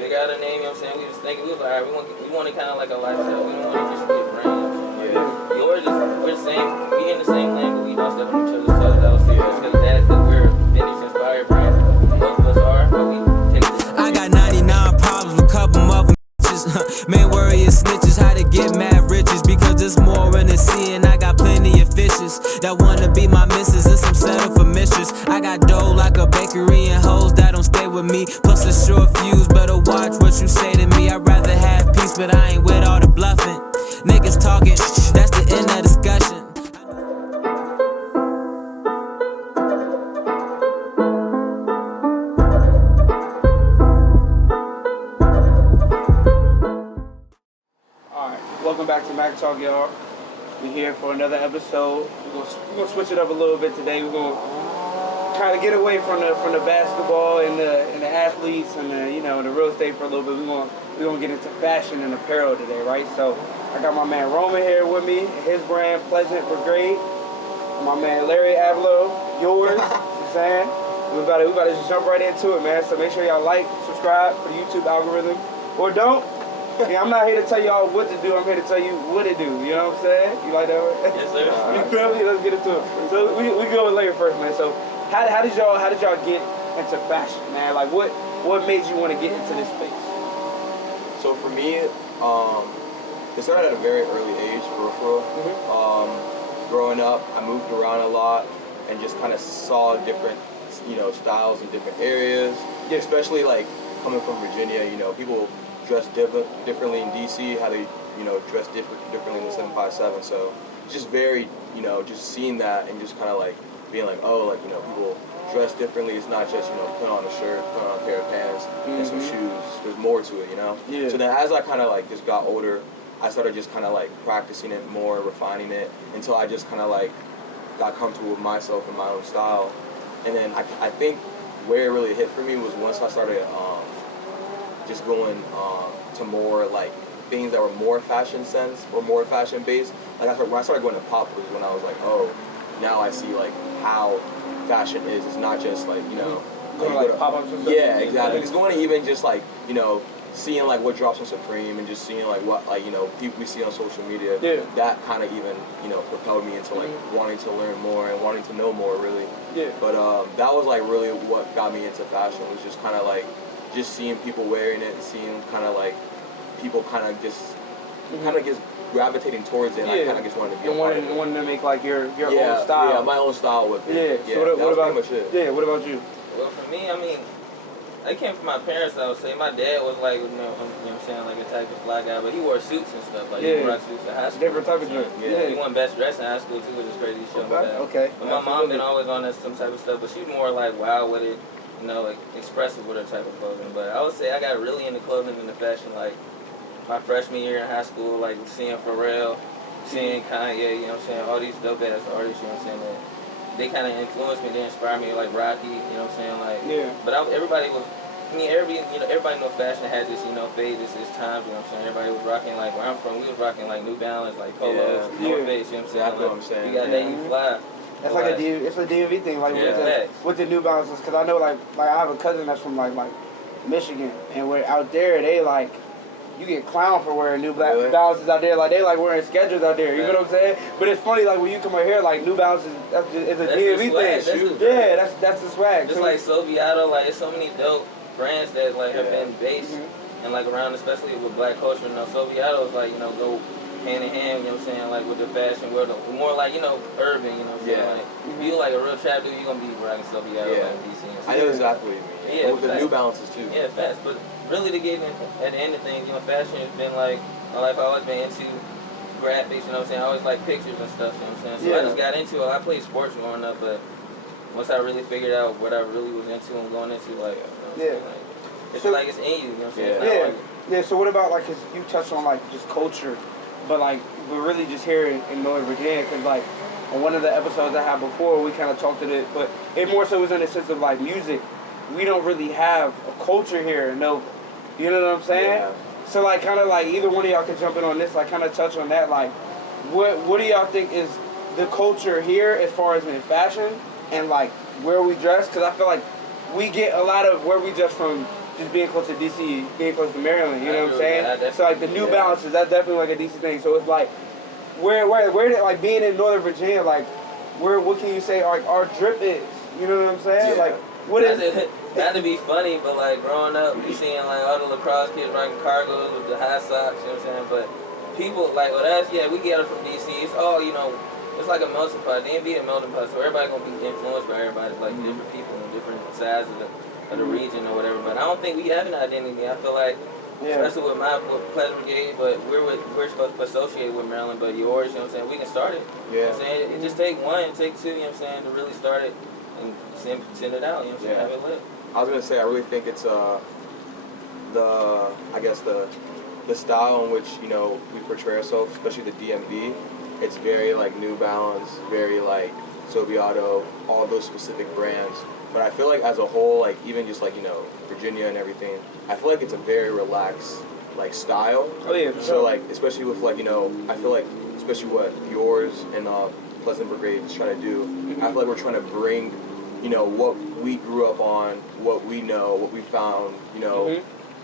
figure out a name, you know what I'm saying? We was thinking, we was like, all right, we want it kind of like a lifestyle. We don't want to just be a brand, you know what I'm saying? Like, yours is, we're the same, we in the same lane, but we don't step on each other's toes. I would say that's because we're vintage inspired brands. Both of us are, but we take it. I got 99 problems, a couple of them bitches. Main worry is snitches, how to get mad riches. Because there's more in the sea and I got plenty of fishes that wanna be my missus and some settle for mistress. I got dough like a bakery and hoes that don't stay with me. Plus a short fuse, better watch what you say to me. I'd rather have peace, but I ain't with all the bluffing. Niggas talking, that's the end of discussion. Welcome back to Mack Talk, y'all. We're here for another episode. We're gonna switch it up a little bit today. We're gonna try to get away from the basketball and the athletes and the real estate for a little bit. We're gonna get into fashion and apparel today, right? So I got my man Roman here with me. His brand Pleasant Brigade. My man Larry Avalo, yours. You know what I'm saying? We about to just jump right into it, man. So make sure y'all like, subscribe for the YouTube algorithm, or don't. Yeah, I'm not here to tell y'all what to do. I'm here to tell you what to do. You know what I'm saying? You like that word? Yes, sir. You feel me? Let's get into it. So we go with Larry first, man. So how did y'all get into fashion, man? Like what made you want to get into this space? So for me, it started at a very early age, for real. Mm-hmm. Growing up, I moved around a lot and just kind of saw different, styles in different areas. Yeah. Especially like coming from Virginia, people dress differently in DC, how they, dress differently in the 757. So it's just very, just seeing that and just kind of like being like, oh, like, people dress differently. It's not just, put on a shirt, put on a pair of pants, and some shoes. There's more to it, Yeah. So then as I kind of like just got older, I started just kind of like practicing it more, refining it, until I just kind of like got comfortable with myself and my own style. And then I think where it really hit for me was once I started just going to more like things that were more fashion sense or more fashion based. Like when I started going to pop was when I was like, oh, now I see like how fashion is. It's not just like like pop-ups and stuff. Yeah, exactly. It's going to even just like seeing like what drops on Supreme and just seeing like what people we see on social media. Yeah. That kind of even propelled me into like wanting to learn more and wanting to know more really. Yeah. But that was like really what got me into fashion, was just kind of like just seeing people wearing it and seeing kind of like people kind of just gravitating towards it. And I kind of just wanted to be wanting to make like your own style. Yeah, my own style with it. Yeah. So what about pretty much it? Yeah. What about you? Well, for me, I mean, I came from my parents, I would say. My dad was like, you know what I'm saying, like a type of fly guy, but he wore suits and stuff. Like, he wore suits in high school. Different type of dress. Yeah. He won best dress in high school, too, which is crazy. Okay. But my mom been always on some type of stuff, but she's more like wild with it, expressive with her type of clothing. But I would say I got really into clothing and the fashion, like, my freshman year in high school, like, seeing Pharrell, seeing Kanye, you know what I'm saying, all these dope-ass artists, you know what I'm saying, that they kind of influenced me, they inspired me, like Rocky, you know what I'm saying, like, but everybody knows fashion has this, phases, its times, you know what I'm saying, everybody was rocking, like, where I'm from, we was rocking, like, New Balance, like, Polos, North Face, you know what I'm saying, Exactly what I'm saying. You got that, you fly. That's like it's a DMV thing, like with the New Balances, because I know like I have a cousin that's from like Michigan, and we're out there, they like, you get clowned for wearing New Balances out there, like they like wearing Skechers out there, you know what I'm saying? But it's funny, like when you come out here, like New Balances, it's a DMV thing. That's the swag. Just like Soviato, like it's so many dope brands that like have been based and like around, especially with black culture. Soviato is like go hand in hand, you know what I'm saying, like with the fashion world, more like urban, you know what I'm saying. Like if you like a real trap dude, you gonna be rocking Soviato like DC. And I know exactly what you mean. Yeah, with the New Balances too. Yeah, fast, but really to get at the end of things, fashion has been like my life. I've always been into graphics, you know what I'm saying. I always like pictures and stuff, you know what I'm saying. So I just got into it. I played sports growing up, but once I really figured out what I really was into and going into, like, it's like it's in you, you know what I'm saying. Yeah. So what about like, 'cause you touched on like just culture, but like we're really just here in Northern Virginia, because like on one of the episodes I had before, we kind of talked to it, but it more so was in the sense of like music. We don't really have a culture here, no. You know what I'm saying? Yeah. So like kind of like either one of y'all could jump in on this, like kind of touch on that. Like, what do y'all think is the culture here as far as in fashion and like where we dress? Because I feel like we get a lot of where we dress from just being close to DC, being close to Maryland. You know what I'm saying? So like the New Yeah. Balances, that's definitely like a DC thing. So it's like, where did, like being in Northern Virginia, like what can you say our drip is? You know what I'm saying? Yeah. Like what is Not to be funny, but like growing up, you seeing like all the lacrosse kids rocking cargos with the high socks, you know what I'm saying? But people like with us, yeah, we get it from DC. It's all, you know, it's like a melting pot. DMV a melting pot, so everybody gonna be influenced by everybody, like different people in different sides of the region or whatever. But I don't think we have an identity. I feel like, especially with Pleasant Brigade, but we're supposed to associate with Maryland, but yours, you know what I'm saying? We can start it. You know what I'm saying? It just take one, take two, you know what I'm saying, to really start it and send it out, you know what I'm saying? Have it lit. I was gonna say I really think it's the style in which, you know, we portray ourselves, especially the DMV. It's very like New Balance, very like Sobiato, all those specific brands. But I feel like as a whole, like even just like, you know, Virginia and everything, I feel like it's a very relaxed like style. Oh yeah. So like especially with like, you know, I feel like especially what yours and Pleasant Brigade is trying to do. I feel like we're trying to bring, you know, what we grew up on, what we know, what we found, you know,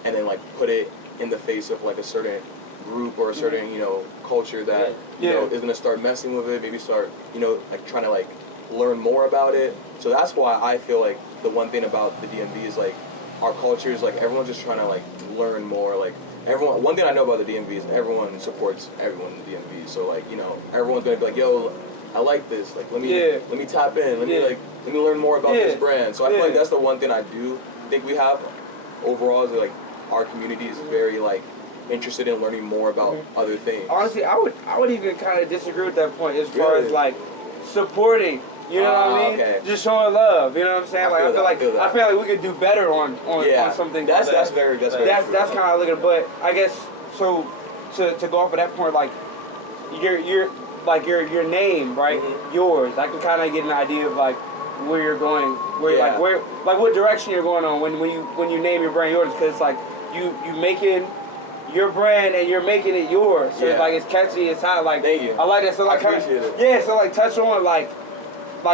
and then like put it in the face of like a certain group or a certain, you know, culture that, you know, is gonna start messing with it, maybe start, you know, like trying to like learn more about it. So that's why I feel like the one thing about the DMV is like our culture is like everyone's just trying to like learn more. Like everyone, one thing I know about the DMV is everyone supports everyone in the DMV. So like, you know, everyone's gonna be like, yo, I like this. Like let me tap in. Let me learn more about this brand. So I feel like that's the one thing I do think we have overall is like our community is very like interested in learning more about other things. Honestly, I would even kind of disagree with that point as far as like supporting. You know what I mean? Okay. Just showing love. You know what I'm saying? I feel like we could do better on something. That's like that. very That's kind of how I look at it. But I guess so. To go off of that point, like your name, right? Yours. I can kind of get an idea of like where you're going, where what direction you're going on when you name your brand yours, because it's like you making your brand and you're making it yours. So it's like it's catchy, it's hot. Like thank you. I like that. So like I appreciate it. So like touch on like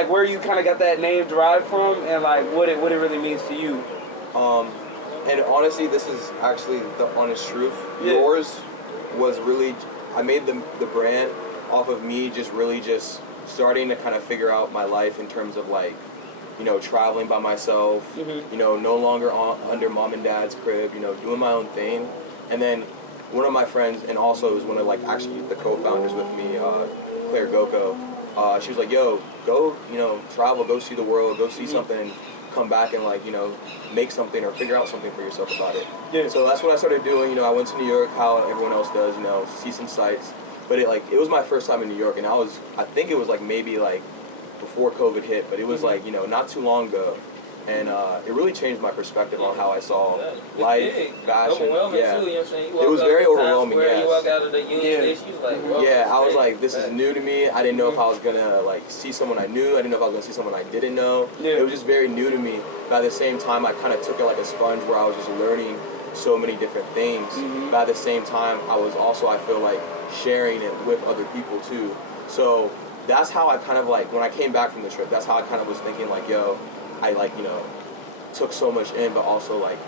where you kind of got that name derived from and like what it really means to you. And honestly, this is actually the honest truth. Yours was really, I made the brand off of me just starting to kind of figure out my life in terms of like, you know, traveling by myself, you know, no longer under mom and dad's crib, you know, doing my own thing. And then one of my friends, and also was one of like actually the co-founders with me, Claire Goko, she was like, yo, go, you know, travel, go see the world, go see something, and come back and like, you know, make something or figure out something for yourself about it. So that's what I started doing. You know, I went to New York, how everyone else does, you know, see some sights. But it was my first time in New York, and I think it was like maybe like before COVID hit, but it was like, you know, not too long ago. And it really changed my perspective on how I saw life, fashion. Too, you know what I'm saying? It was very overwhelming. You walk out of the Union Station, like, whoa, I was like, this is new to me. I didn't know if I was gonna like see someone I knew. I didn't know if I was gonna see someone I didn't know. It was just very new to me. But at the same time, I kind of took it like a sponge, where I was just learning so many different things. But at the same time, I was also, I feel like, sharing it with other people too. So that's how I kind of like, when I came back from the trip, that's how I kind of was thinking like, yo, I like, you know, took so much in, but also like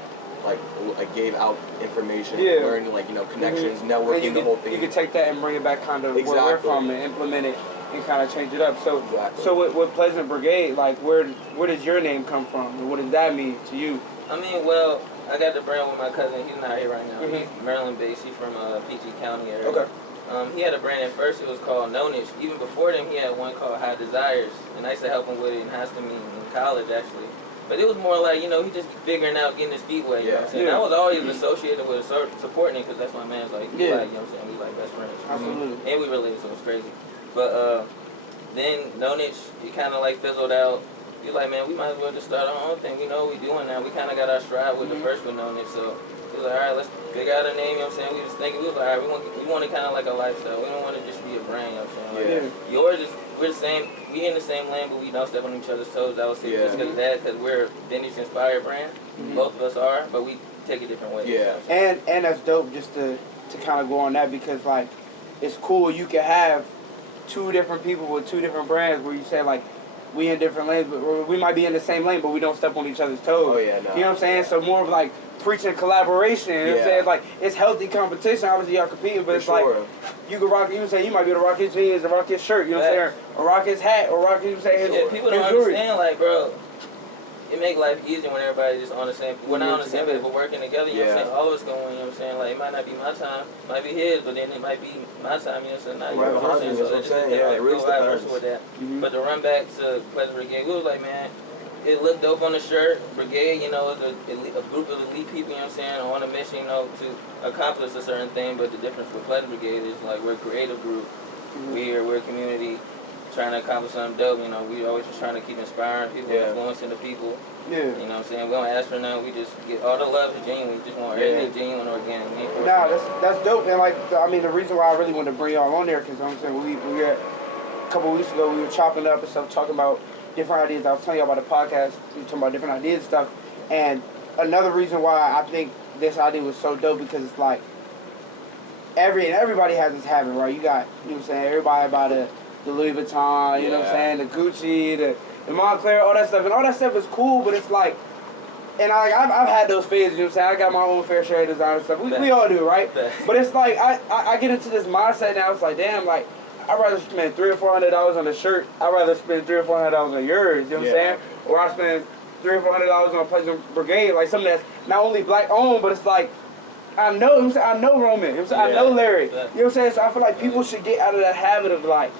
I gave out information, learning like, you know, connections, networking, the whole thing. You could take that and bring it back kind of where we're from and implement it and kind of change it up. So so with Pleasant Brigade, like where does your name come from and what does that mean to you? I mean, well, I got the brand with my cousin. He's not here right now. He's Maryland based. He's from PG County area. Okay. He had a brand at first. It was called Knownish. Even before then, he had one called High Desires, and I used to help him with it in high school, in college actually. But it was more like, you know, he just figuring out getting his feet wet. You know what I'm saying? I was always associated with supporting him because that's my man's like, you know what I'm saying? We like best friends. Absolutely. And we related, so it was crazy. But then Knownish, it kind of like fizzled out. He was like, man, we might as well just start our own thing. We know what we're doing now. We kind of got our stride with the first one Knownish, so he was like, all right, let's figure out a name, you know what I'm saying? We was thinking, we was like, all right, we want it kind of like a lifestyle. We don't want to just be a brand, you know what I'm saying? Like, yours is, we're the same, we in the same lane, but we don't step on each other's toes. I would say just because of that, because we're a vintage-inspired brand. Both of us are, but we take a different way. And that's dope just to kind of go on that, because, like, it's cool you can have two different people with two different brands where you say, like, we in different lanes, but we might be in the same lane, but we don't step on each other's toes. Oh, yeah, no. You know what I'm saying? So more of like preaching collaboration. You know what I'm saying? Like, it's healthy competition. Obviously, y'all competing, but it's like, you can rock, you know, say you might be able to rock his jeans and rock his shirt, you know what I'm saying? Or rock his hat, or rock, you know what I'm saying? Yeah, people don't understand, like, bro, it make life easier when everybody's just on the same, we're not on the same page, but working together, you know what I'm saying? All of us going, you know what I'm saying? Like, it might not be my time, it might be his, but then it might be my time, you know what I'm saying? Not yours, you know what I'm saying? So it just depends, like, go vice versa with that. But to run back to Pleasant Brigade, we was like, man, it looked dope on the shirt. Brigade, you know, is a group of elite people, you know what I'm saying, on a mission, you know, to accomplish a certain thing. But the difference with Pleasant Brigade is, like, we're a creative group. We're a community trying to accomplish something dope, you know. We always just trying to keep inspiring people, influencing the people. You know what I'm saying? We don't ask for nothing. We just get all the love is genuine. We just want everything genuine, organic. Nah, that's dope. And, like, I mean, the reason why I really wanted to bring y'all on there, because, you know what I'm saying, we were a couple of weeks ago, we were chopping up and stuff, talking about different ideas. I was telling you about the podcast. We were talking about different ideas and stuff. And another reason why I think this idea was so dope, because it's like everybody has this habit, right? You got, you know what I'm saying, everybody buy the Louis Vuitton, you know what I'm saying, the Gucci, the Montclair, all that stuff. And all that stuff is cool, but it's like, and I've had those phases, you know what I'm saying? I got my own fair share of design and stuff. We all do, right? But it's like, I get into this mindset now. It's like, damn, like, I'd rather spend $300 or $400 on a shirt. I'd rather spend $300 or $400 on yours. You know what I'm saying? Or I spend $300 or $400 on a Pleasant Brigade, like something that's not only black owned, but it's like I know. You know what I'm saying? I know Roman. You know what I'm saying? I know Larry. You know what I'm saying? So I feel like people should get out of that habit of like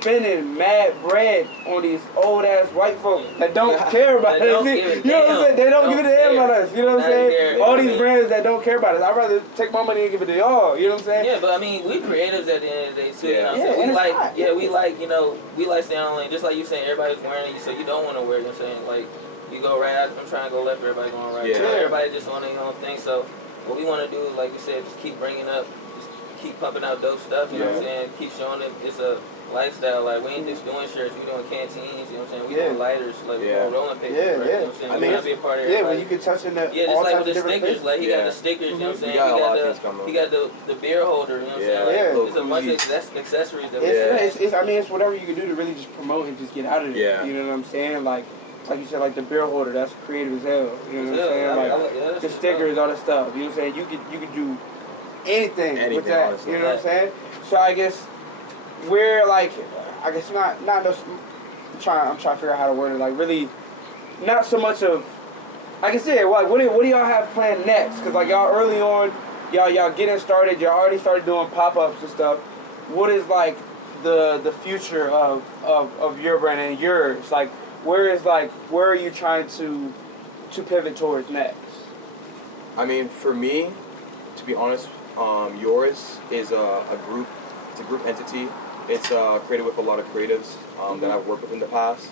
spending mad bread on these old ass white folks that don't care about us. You know what I'm saying? They don't give a damn about us. You know what I'm saying? All these brands that don't care about us. I'd rather take my money and give it to y'all. You know what I'm saying? Yeah, but I mean, we creatives at the end of the day too. You know what I'm saying? We like, you know, we like staying on lane. Just like you saying, everybody's wearing it, so you don't want to wear it. You know what I'm saying? Like, you go right, I'm trying to go left, everybody going right. Everybody just on their own thing. So what we want to do is, like you said, just keep bringing up, just keep pumping out dope stuff. You know what I'm saying? Keep showing them it's a lifestyle. Like, we ain't just doing shirts, we doing canteens, you know what I'm saying? We doing lighters, like we doing rolling paper, right? You know what I'm saying? I mean, be a part of it. When you can touch in the just like with the stickers, like he got the stickers, you know what I'm saying? He got the beer holder, you know what I'm saying? Like, there's a bunch of accessories that I mean, it's whatever you can do to really just promote and just get out of it. You know what I'm saying? Like you said, like the beer holder, that's creative as hell. You know what I'm saying? Like the stickers, all that stuff. You know what I'm saying? You could do anything with that. You know what I'm saying? So I guess we're like, I guess not no. I'm trying to figure out how to word it. Like really, not so much of. Like I said, like what do y'all have planned next? Cause like y'all early on, y'all getting started. Y'all already started doing pop-ups and stuff. What is like the future of your brand and yours? Like where are you trying to pivot towards next? I mean, for me, to be honest, yours is a group. It's a group entity. It's created with a lot of creatives that I've worked with in the past.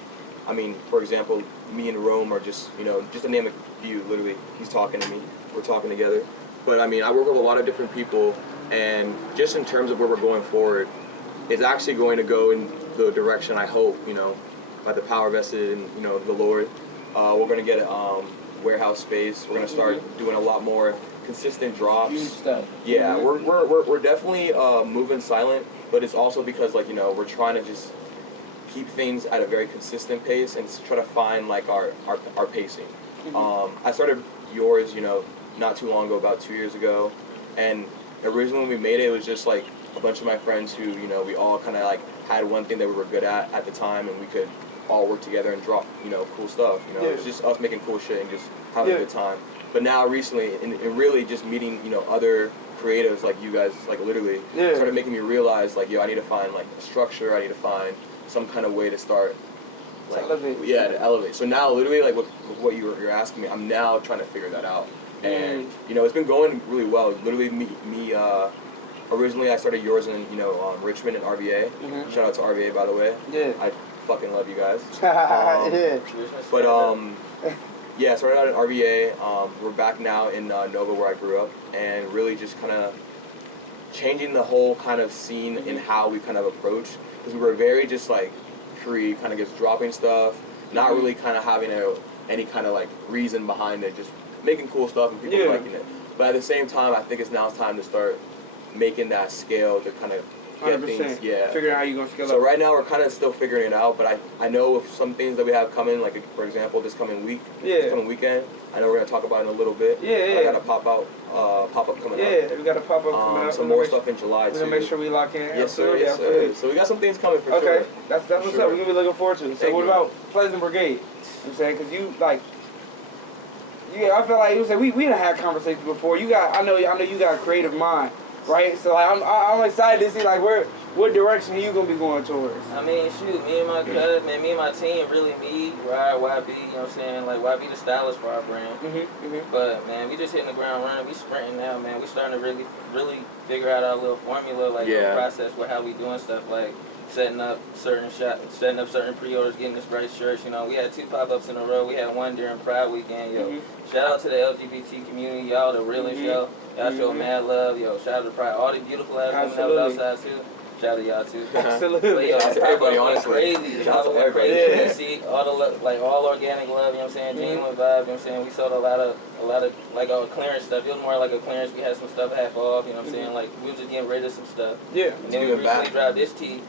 I mean, for example, me and Rome are just, you know, just to name a few, literally, he's talking to me, we're talking together. But I mean, I work with a lot of different people, and just in terms of where we're going forward, it's actually going to go in the direction I hope, you know, by the power vested in, you know, the Lord. We're going to get a warehouse space. We're going to start doing a lot more consistent drops. Huge stuff. Yeah, we're definitely moving silent, but it's also because, like, you know, we're trying to just keep things at a very consistent pace and try to find like our pacing. I started yours, you know, not too long ago, about 2 years ago, and originally when we made it, it was just like a bunch of my friends who, you know, we all kind of like had one thing that we were good at the time, and we could all work together and drop, you know, cool stuff. You know, it's just us making cool shit and just having a good time. But now recently, and really just meeting, you know, other creatives like you guys, like literally, started making me realize, like, yo, I need to find like a structure. I need to find some kind of way to start, like, to elevate. So now, literally, like with what you're asking me, I'm now trying to figure that out. And you know, it's been going really well. Literally, me. Originally, I started yours in, you know, Richmond and RVA. Shout out to RVA, by the way. I fucking love you guys. But yeah, started out in RVA. We're back now in Nova, where I grew up, and really just kind of changing the whole kind of scene in how we kind of approach, because we were very just like free, kind of just dropping stuff, not really kind of having any kind of like reason behind it, just making cool stuff and people liking it. But at the same time, I think it's now time to start making that scale to kind of get 100%. things. Yeah. Figuring out how you're gonna scale So up. right now we're kind of still figuring it out, but I know of some things that we have coming, like for example, this coming weekend. I know we're gonna talk about it in a little bit. Yeah. I got a pop up coming up. Yeah, we got a pop up coming up. Some more stuff in July too. We're gonna make sure we lock in. Yes, sir. Yes, sir. So we got some things coming for sure. Okay, that's what's up. We're gonna be looking forward to it. So Thank what you. about Pleasant Brigade? You know what I'm saying, cause you like. Yeah, I feel like you said we done had conversations before. I know you got a creative mind, right? So like I'm excited to see like what direction you gonna be going towards. I mean, shoot, me and my cousin, man, me and my team, really me, Ride, YB, you know what I'm saying? Like, YB the stylist for our brand. But, man, we just hitting the ground running. We sprinting now, man. We starting to really figure out our little formula, like, the process with how we doing stuff, like setting up certain pre-orders, getting us bright shirts, you know. We had 2 pop-ups in a row. We had one during Pride Weekend, yo. Shout out to the LGBT community, y'all, the realest, yo. Y'all show mad love, yo. Shout out to Pride. All the beautiful ass women that was outside, too. Shout out to y'all too. Absolutely. But yo, Shout out to everybody, honestly. crazy. Shout out to went everybody. crazy. Yeah. You see all the all organic love, you know what I'm saying? Genuine vibe, you know what I'm saying? We sold a lot of like our clearance stuff. It was more like a clearance. We had some stuff half off, you know what I'm saying? Like we was just getting rid of some stuff. Yeah. And then we recently dropped this tee,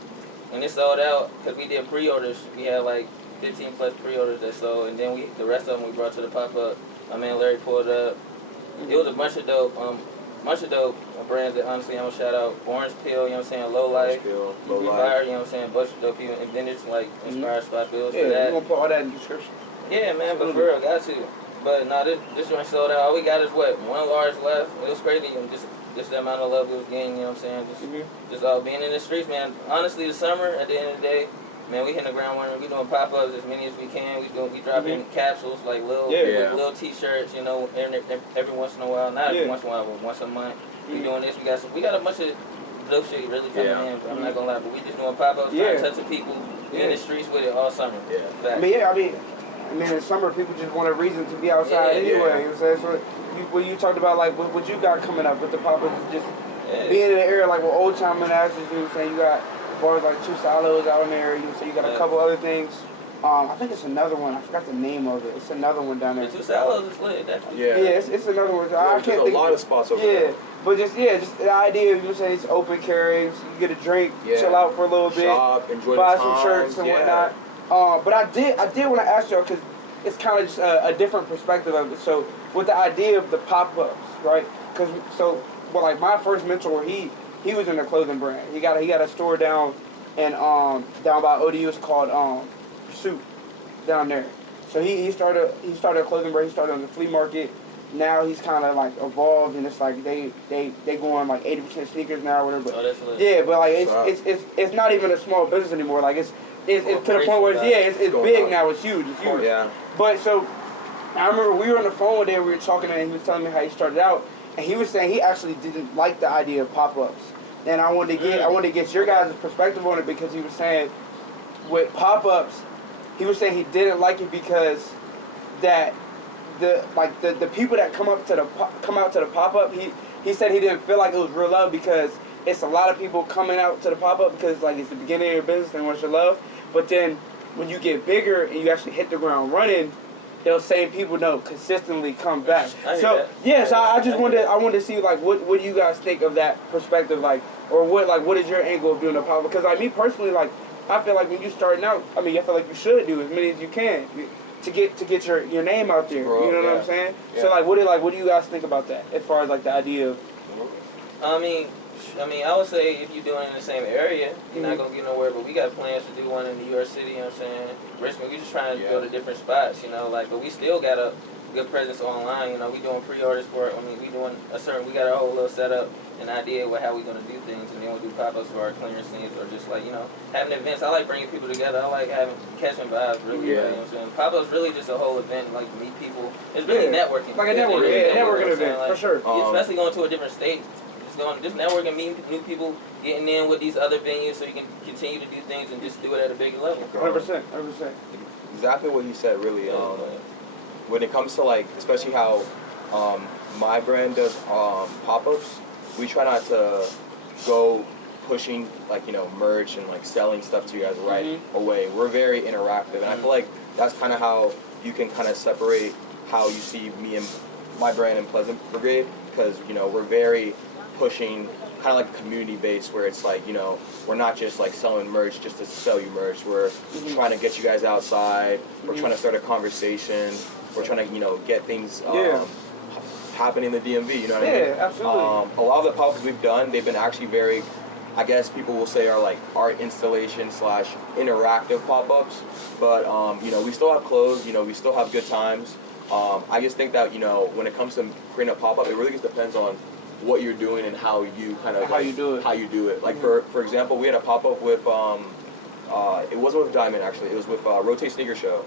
and it sold out because we did pre-orders. We had like 15 plus pre-orders that sold, and then the rest of them we brought to the pop-up. My man Larry pulled up. It was a bunch of dope brands that honestly I'm gonna shout out. Orange Pill, you know what I'm saying? Low Life, Low Fire, Life. you know what I'm saying? Bunch of dope people, and then it's like inspired spot bills Yeah, for that. we're gonna put all that in the description. Yeah, man, but for real, got to. But no, this joint sold out. All we got is what, 1 large left. It was crazy, and just the amount of love we was getting, you know what I'm saying? Just all being in the streets, man. Honestly, the summer, at the end of the day, man, we hitting the ground running. We doing pop-ups as many as we can. We dropping capsules, like little T-shirts, you know, every once in a while. Not every once in a while, but once a month. We doing this. We got a bunch of dope shit really coming in. I'm not gonna lie, but we just doing pop-ups, trying to touch the people in the streets with it all summer. I mean, and then in summer, people just want a reason to be outside anyway. You know what I'm saying? So when you talked about like what you got coming up with the pop-ups, just being in the area like with old time Manassas, you know what I'm saying? You got bars like 2 Silos out in there, you know, so you got a couple other things. I think it's another one. I forgot the name of it. It's another one down there. The 2 Silos is lit, definitely. Yeah, it's another one. I can't think. A lot of spots over there. But just the idea of you say it's open carry, so you get a drink, chill out for a little bit, shop, enjoy buy the some times, shirts and whatnot. But I did want to ask y'all because it's kind of just a different perspective of it. So with the idea of the pop-ups, right? Like my first mentor, he was in a clothing brand. He got a store down by ODU. It's called Pursuit down there. So he started a clothing brand. He started on the flea market. Now he's kind of like evolved, and it's like they going like 80% sneakers now, or whatever. Oh, that's lit. Yeah, but like it's not even a small business anymore. Like it's to the point where it's big now. It's huge. It's huge. Yeah. But so I remember we were on the phone one day. We were talking, and he was telling me how he started out, and he was saying he actually didn't like the idea of pop-ups. And I wanted to get your guys' perspective on it because he was saying with pop-ups, he was saying he didn't like it because that the people that come out to the pop-up, he said he didn't feel like it was real love because it's a lot of people coming out to the pop-up because like it's the beginning of your business, they want your love. But then when you get bigger and you actually hit the ground running, those same people don't consistently come back. So I just wanted to see like what do you guys think of that perspective, like, or what is your angle of doing a pop-up? Because like me personally, like I feel like when you're starting out, I mean I feel like you should do as many as you can to get your name out there. You know what I'm saying? Yeah. So like what do you guys think about that as far as like the idea of? I mean, I would say if you're doing it in the same area, you're not gonna get nowhere. But we got plans to do one in New York City. You know what I'm saying? Richmond. We just trying to go to different spots. You know, like, but we still got a good presence online. You know, we doing pre-orders for it. I mean, we got a whole little setup, an idea with how we gonna do things, and then we'll do pop-ups for our clearance scenes or just like having events. I like bringing people together. I like catching vibes. Really, you know what I'm saying? Pop-ups really just a whole event, like to meet people. It's really networking. Like a networking event for sure. Especially going to a different state. Just networking, meeting new people, getting in with these other venues so you can continue to do things and just do it at a bigger level. 100%. Exactly what he said, really. When it comes to like, especially how my brand does pop-ups, we try not to go pushing like merch and like selling stuff to you guys right away. We're very interactive, and I feel like that's kind of how you can kind of separate how you see me and my brand in Pleasant Brigade, because we're very pushing kind of like a community base where it's like, you know, we're not just like selling merch just to sell you merch. We're trying to get you guys outside. We're trying to start a conversation. We're trying to, you know, get things happening in the DMV. You know what I mean? Yeah, absolutely. A lot of the pop-ups we've done, they've been actually very, I guess people will say, are like art installation / interactive pop-ups. But you know, we still have clothes. You know, we still have good times. I just think that, you know, when it comes to creating a pop-up, it really just depends on what you're doing and how you kind of you do it. How you do it. Like for example, we had a pop-up with it wasn't with Diamond actually. It was with Rotate Sneaker Show.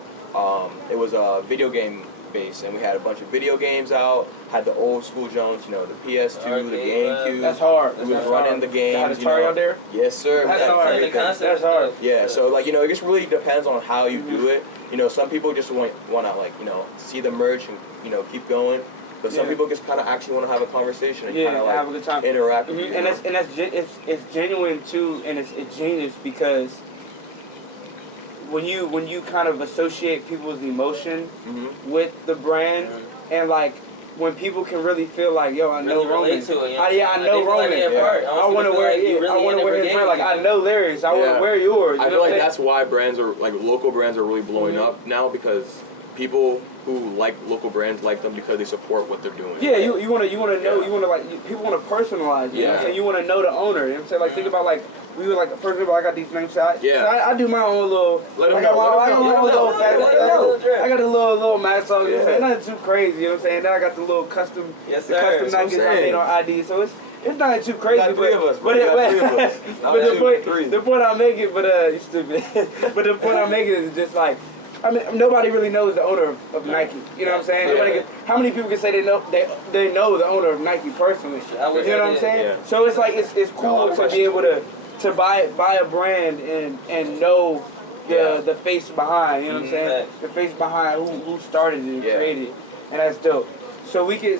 It was a video game base, and we had a bunch of video games out. Had the old school Jones, you know, the PS2, the GameCube. That's hard. We was running the games. Had Atari out there? Yes, sir. That's hard. That's hard. Yeah, so like, you know, it just really depends on how you do it. You know, some people just want to like, you know, see the merch and, you know, keep going. But some people just kind of actually want to have a conversation and kind of like have a good time. Interact with you. And it's genuine too, and it's genius because when you kind of associate people's emotion with the brand, and like when people can really feel like, yo, I know Roman. Relate to it, you know? I know Roman. I want to wear his brand. Like I know theirs. I want to wear yours. I feel like that's why brands are like local brands are really blowing up now, because people who like local brands like them because they support what they're doing. Yeah, you want to know, you want to like, people want to personalize it. You know what I'm saying? You want to know the owner. You know what I'm saying? Like think about like, we were like, for example, I got these names. So I do my own little. Let them I know. got a little mask on. You know what I'm saying? Nothing too crazy. You know what I'm saying? Then I got the little custom, custom Nikes I made on ID. So it's not too crazy. Got three of us. But the point I'm making, you stupid. But the point I'm making is just like, I mean, nobody really knows the owner of Nike. You know what I'm saying? How many people can say they know the owner of Nike personally? You know what I'm saying? Yeah. So it's like it's cool to be able to buy a brand and know the face behind. You know what I'm saying? The face behind who started it and created it, and that's dope. So we can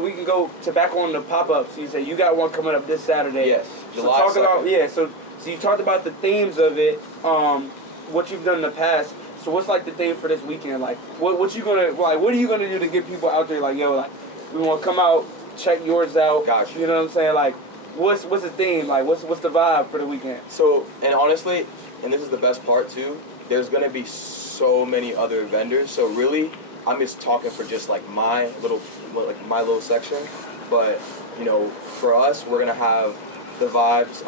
we can go to back on the pop-ups. You say you got one coming up this Saturday. Yes, July 2nd. So you talked about the themes of it, what you've done in the past. So what's like the theme for this weekend? Like what are you gonna do to get people out there? Like, yo, like we want to come out, check yours out. Gotcha. You know what I'm saying? Like what's the theme? Like what's the vibe for the weekend? So, and honestly, and this is the best part too, there's gonna be so many other vendors. So really, I'm just talking for just like my little section. But you know, for us, we're gonna have the vibes.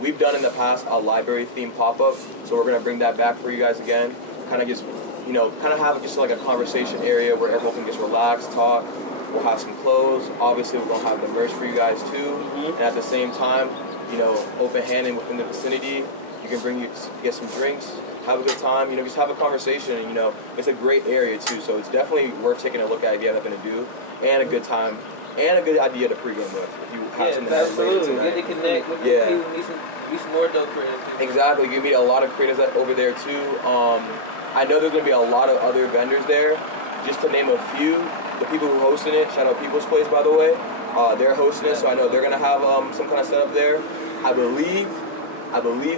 We've done in the past a library themed pop-up, so we're gonna bring that back for you guys again. Kind of just, you know, have just like a conversation area where everyone can just relax, talk. We'll have some clothes. Obviously, we're gonna have the merch for you guys too. And at the same time, you know, open-handed within the vicinity. You can get some drinks, have a good time. You know, just have a conversation. And you know, it's a great area too. So it's definitely worth taking a look at if you have nothing to do, and a good time. And a good idea to pregame with if you have something absolutely. Get to connect with people, meet some more dope creators. Exactly. You meet a lot of creators over there too. I know there's gonna be a lot of other vendors there. Just to name a few, the people who are hosting it, shout out People's Place by the way. They're hosting it, so I know they're gonna have some kind of setup there. I believe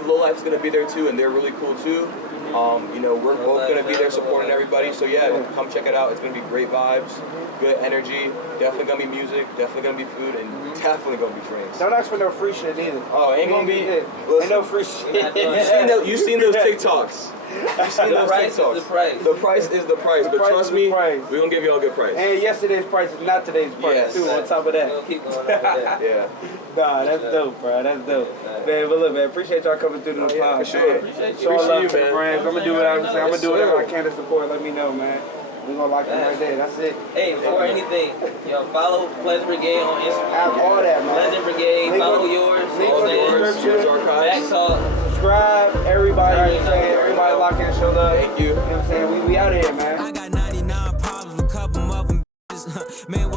Low Life's gonna be there too, and they're really cool too. You know, we're both gonna be there supporting everybody. So yeah, come check it out. It's gonna be great vibes, good energy. Definitely gonna be music. Definitely gonna be food, and definitely gonna be drinks. Don't ask for no free shit either. Oh, ain't gonna be. Ain't no free shit. You seen those TikToks? You seen those TikToks? The price. The price is the price, but trust me, we're gonna give y'all a good price. And yesterday's price is not today's price too. On top of that. We'll keep going over that. Yeah. Nah, that's dope, bro. That's dope. Man, but look, man, appreciate y'all coming through the pod. For sure. Appreciate Show love you, to the man. brands. I'm gonna do whatever I can to support. Let me know, man. We gonna lock them right there. That's it. Hey, before anything, follow Pleasant Brigade on Instagram. All that, man. Pleasant Brigade, follow yours. Yours Mack Talk. Subscribe, everybody. You know what I'm saying? Everybody lock in, show love. Thank you. You know what I'm saying? We out here, man. I got 99 problems with a couple of them bitches. Man,